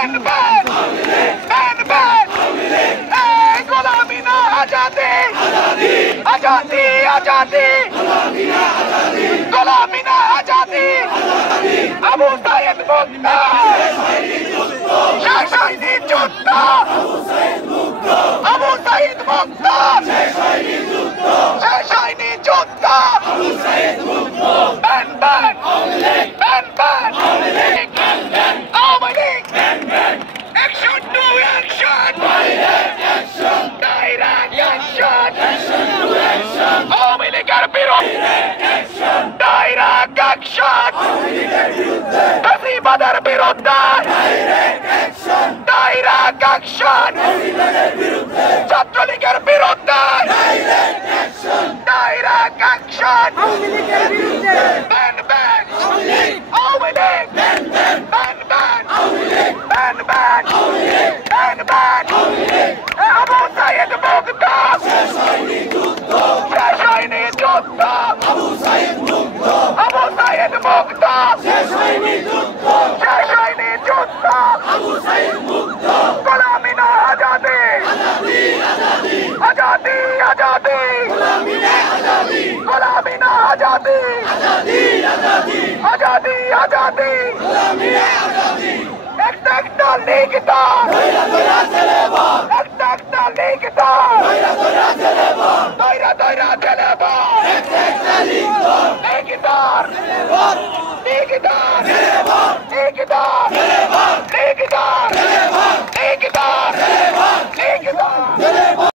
ban ban ban ban गोलामी ना आजादी आजादी आजादी गोलामी ना आजादी আবু সাইদ মুক্ত শেখ শহীদ যুদ্ধ আবু সাইদ মুক্ত শেখ শহীদ যুদ্ধ ban ban ban ban Awami League action to action direct action Awami লীগের বিরুদ্ধে ডাইরেক্ট অ্যাকশন ফ্যাসিবাদের বিরুদ্ধে ডাইরেক্ট অ্যাকশন ছাত্রলীগের বিরুদ্ধে direct action ban ban Awami League ban ban ban ban ban ban Abu Sayed মুক্ত শেষ হয়নি যুদ্ধ আবু সাইদ মুক্ত শেষ হয়নি যুদ্ধ আবু সাইদ মুক্ত গোলামি না আজাদি আজাদি আজাদি গোলামি না আজাদি আজাদি আজাদি একটা লিখতা একটা লিখতা দয়রা ছেলেবা লিখতার